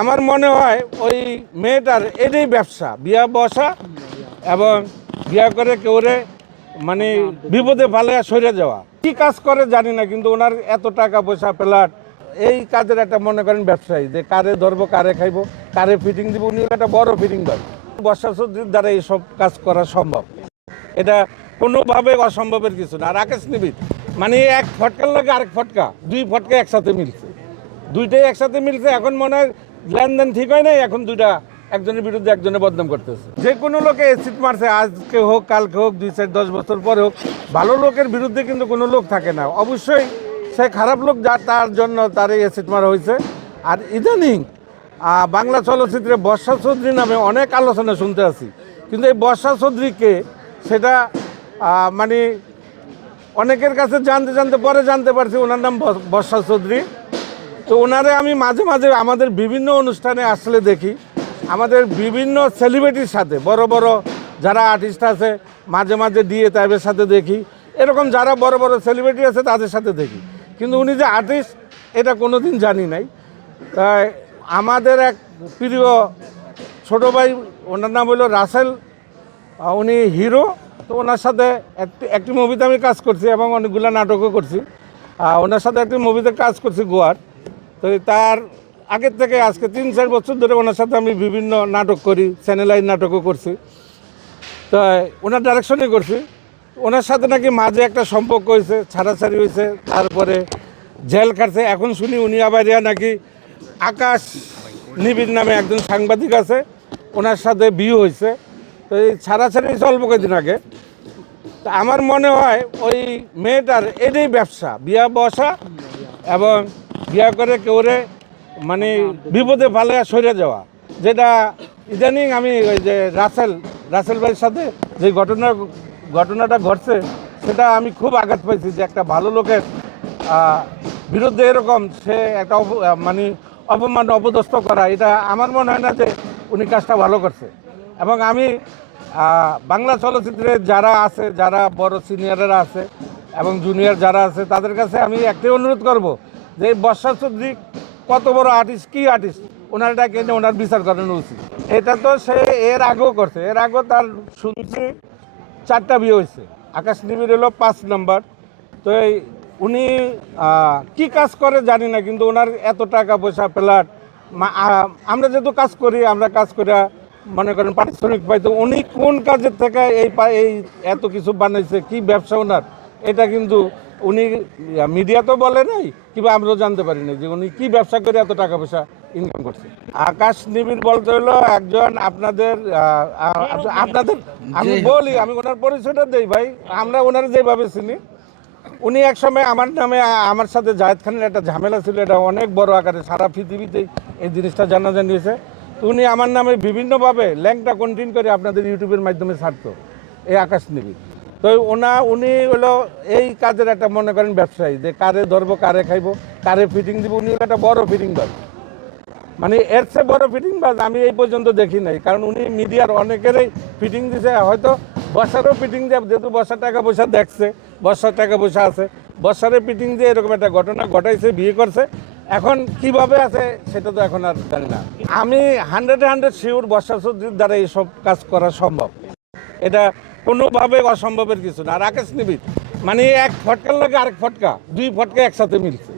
আমার মনে হয় ওই মেয়েটার এটাই ব্যবসা, বিয়া বসা এবং বিয়া করে কেউরে মানে বিপদে ফালে সরে যাওয়া। কি কাজ করে জানি না, কিন্তু ওনার এত টাকা পয়সা, প্লাট, এই কাজের একটা মনে করেন ব্যবসায়ী, যে কারে ধরবো, কারে খাইবো, কারে ফিটিং দিব, উনি একটা বড় ফিটিং দেন বর্ষা চৌধুরীর দ্বারা এইসব কাজ করা সম্ভব। এটা কোনোভাবে অসম্ভবের কিছু না। আর আকাশ নিবিদ মানে এক ফটকার লাগে আরেক ফটকা, দুই ফটকা একসাথে মিলছে। দুইটাই একসাথে মিলছে, এখন মনে হয় লেনদেন ঠিক হয় নাই, এখন দুইটা একজনের বিরুদ্ধে একজনের বদনাম করতেছে। যে কোনো লোকে এসিড মারছে, আজকে হোক, কালকে হোক, দুই চার দশ বছর পরে হোক, ভালো লোকের বিরুদ্ধে কিন্তু কোনো লোক থাকে না। অবশ্যই সে খারাপ লোক যা তার জন্য তার এই অ্যাসিড মারা হয়েছে। আর ইদানিং বাংলা চলচ্চিত্রে বর্ষা চৌধুরী নামে অনেক আলোচনা শুনতে আছি। কিন্তু এই বর্ষা চৌধুরীকে সেটা মানে অনেকের কাছে জানতে জানতে, পরে জানতে পারছি, ওনার নাম বর্ষা চৌধুরী। তো ওনারে আমি মাঝে মাঝে আমাদের বিভিন্ন অনুষ্ঠানে আসলে দেখি। আমাদের বিভিন্ন সেলিব্রিটির সাথে, বড় বড় যারা আর্টিস্ট আছে, মাঝে মাঝে দিয়ে তাদের সাথে দেখি। এরকম যারা বড় বড় সেলিব্রিটি আছে, তাদের সাথে দেখি। কিন্তু উনি যে আর্টিস্ট এটা কোনো দিন জানি নাই। তাই আমাদের এক প্রিয় ছোটো ভাই, ওনার নাম হলো রাসেল উনি হিরো তো ওনার সাথে একটি একটি মুভিতে আমি কাজ করছি এবং অনেকগুলো নাটকও করছি। ওনার সাথে একটি মুভিতে কাজ করছি গোয়ার। তো তার আগের থেকে আজকে তিন, চার বছর ধরে ওনার সাথে আমি বিভিন্ন নাটক করি, চ্যানেলাইন নাটকও করছি। তো ওনার ডাইরেকশনই করছি। ওনার সাথে নাকি মাঝে একটা সম্পর্ক হয়েছে, ছাড়াছাড়ি হয়েছে, তারপরে জেল কাটছে এখন শুনি উনি আবার নাকি আকাশ নিবিড় নামে একজন সাংবাদিক আছে, ওনার সাথে বিয়ে হয়েছে। তো এই ছাড়াছাড়ি হয়েছে অল্প কদিন আগে। তা আমার মনে হয় ওই মেয়েটার এটাই ব্যবসা, বিয়া বসা এবং বিয়া করে কেউরে মানে বিপদে ফালে সরে যাওয়া। যেটা ইদানিং আমি ওই যে রাসেল রাসেল ভাইয়ের সাথে যে ঘটনা, ঘটনাটা ঘটছে, সেটা আমি খুব আঘাত পাইছি যে একটা ভালো লোকের বিরুদ্ধে এরকম সে একটা মানে অপমান অপদস্থ করা, এটা আমার মনে হয় না যে উনি কাজটা ভালো করছে। এবং আমি বাংলা চলচ্চিত্রে যারা আছে, যারা বড় সিনিয়ররা আছে এবং জুনিয়র যারা আছে, তাদের কাছে আমি একটাই অনুরোধ করব যে বর্ষা চৌধুরী কত বড় আর্টিস্ট কি আর্টিস্ট ওনার এনে ওনার বিচার করানো উচিত। এটা তো সে এর আগেও করছে। এর আগেও তার শুনছি, চারটা বিয়ে হয়েছে। আকাশ নিবিড় হলো পাঁচ নাম্বার। তো এই উনি কি কাজ করে জানি না, কিন্তু ওনার এত টাকা পয়সা, প্লাট আমরা যেহেতু কাজ করি, আমরা কাজ করে মনে করেন পারিশ্রমিক পাই, তো উনি কোন কাজের থেকে এই এই এত কিছু বানাইছে, কি ব্যবসা ওনার? এটা কিন্তু উনি মিডিয়া তো বলে নাই কিংবা আমরাও জানতে পারি না যে উনি কি ব্যবসা করে এত টাকা পয়সা ইনকাম করছে। আকাশ নিবিড় বলতে হলো একজন আপনাদের আহ, আপনাদের আমি বলি আমি ওনার পরিচয়টা দেই ভাই আমরা ওনার যেভাবে চিনি উনি এক সময় আমার নামে আমার সাথে জাহেদ খানের একটা ঝামেলা ছিল এটা অনেক বড় আকারে সারা পৃথিবীতেই এই জিনিসটা জানা জানিয়েছে। তো উনি আমার নামে বিভিন্নভাবে ল্যাংটা কন্টিনিউ করে আপনাদের ইউটিউবের মাধ্যমে ছাড়তো এই আকাশ নিবি তো ওনা, উনি হলো এই কাজের একটা, মনে করেন, ব্যবসায়ী। যে কারে ধরবো, কারে খাইবো, কারে ফিটিং দিব, উনি একটা বড় ফিটিং দেন মানে এর চেয়ে বড় ফিটিং বাজ আমি এই পর্যন্ত দেখি নাই। কারণ উনি মিডিয়ার অনেকেরই ফিটিং দিছে। হয়তো বর্ষারও ফিটিং দিয়ে, যেহেতু বর্ষার টাকা পয়সা দেখছে বর্ষার টাকা পয়সা আছে। বর্ষারে ফিটিং দিয়ে এরকম একটা ঘটনা ঘটাইছে, বিয়ে করছে। এখন কীভাবে আছে, সেটা তো এখন আর জানি না। আমি হান্ড্রেডে হান্ড্রেড শিওর বর্ষা চৌধুরীর দ্বারা এইসব কাজ করা সম্ভব। এটা কোনোভাবে অসম্ভবের কিছু না। রাকেশ নিবিদ মানে এক ফটকার লাগে আরেক ফটকা, দুই ফটকা একসাথে মিলছে।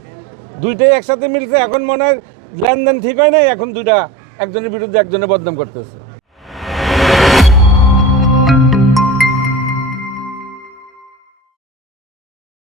দুইটাই একসাথে মিলছে, এখন মনে হয় লেনদেন ঠিক হয় নাই, এখন দুইটা একজনের বিরুদ্ধে একজনে বদনাম করতেছে।